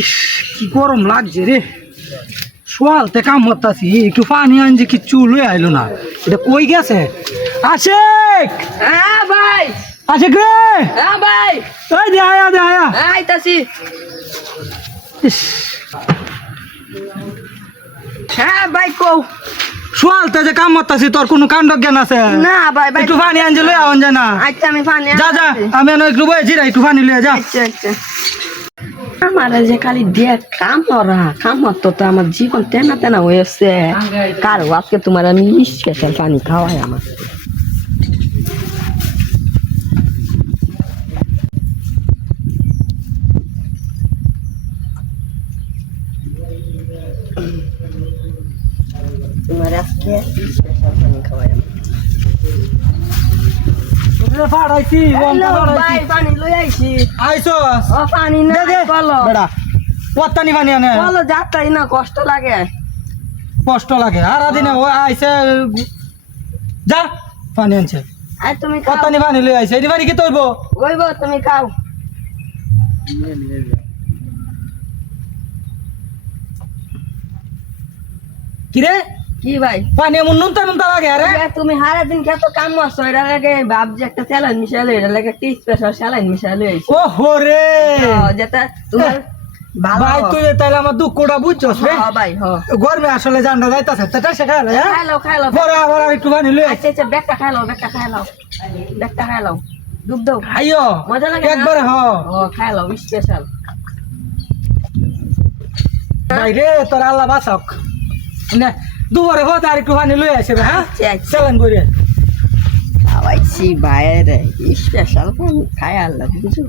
ইস, কি গরম লাগছে রে। সোয়ালতে কাম করতাছি, একটু পানি আনছি, কিচ্ছু লয়ে আইলো না। এটা কই গেছে? আশেক, হ্যাঁ ভাই। আশেক রে, হ্যাঁ ভাই। ওই দে আয়া, দে আয়া। হ্যাঁ আইতাছি। ইস, হ্যাঁ ভাই কও। সোয়ালতে যে কাম করতাছি, তোর কোনো কাণ্ড জ্ঞান আছে? না ভাই ভাই একটু পানি আনছি, লয়ে আওয়ান যায় না? আচ্ছা আমি পানি যা যা, আমি একটু বয়েছি রে, একটু পানি লয়ে যা। আচ্ছা আচ্ছা। আমার যে খালি দেখ কাম হতো তো আমার জীবন তেনা তেনা হয়েছে। কারো আজকে তোমার আমি স্পেশাল পানি খাওয়াই আমার। তোমার আজকে স্পেশাল পানি খাওয়াই আমার। তোরে ফাড়াইছি, হ্যালো বন্ধ ভাই, ফাড়াইছি। পানি লই আইছি। আইছস? ও পানি না দে দে, বলো বেড়া, কত্তানি পানি আনে? বলো যাত্রাই না কষ্ট লাগে। কষ্ট লাগে আর দিনে ও আইছে, যা পানি আনছে। আর তুমি খাও। কত্তানি পানি লই আইছে, এটি বাড়ি কি তৈব? ওইব তুমি খাও। কিরে কি ভাই? পানি এমন নুনতা নুনতা লাগে আরে? এ তুমি সারা দিন খেত কাম করছো, এটা লাগে ভাব যে একটা স্যালাইন মিশাইলো, এটা লাগে একটা স্পেশাল স্যালাইন মিশাইলো আইছি। ও হোরে যেটা তোমার ভালো। ভাই, তুই তাইলে আমার দুঃখটা বুঝছস রে। হ্যাঁ ভাই হ্যাঁ। গরমে আসলে জানটা যাইতাছে, তাটা শেখালে হ্যাঁ? খাই লাও পরে আবার একটু পানি লই আচ্ছা আচ্ছা, ব্যাগটা খাই লাও ব্যাগটা খাই লাও দুধ দাও। আইও মজা লাগে না? একবারে হ। ও খাই লাও স্পেশাল। ভাই রে, তোর আল্লাহ বাঁচাক না, দুবারে হত আর একটু পানি লই আসবে হ্যাঁ, আচ্ছা আচ্ছা সেলেন করে খাওয়াইছি বাইরে স্পেশাল খাই আল্লাহ বুঝো।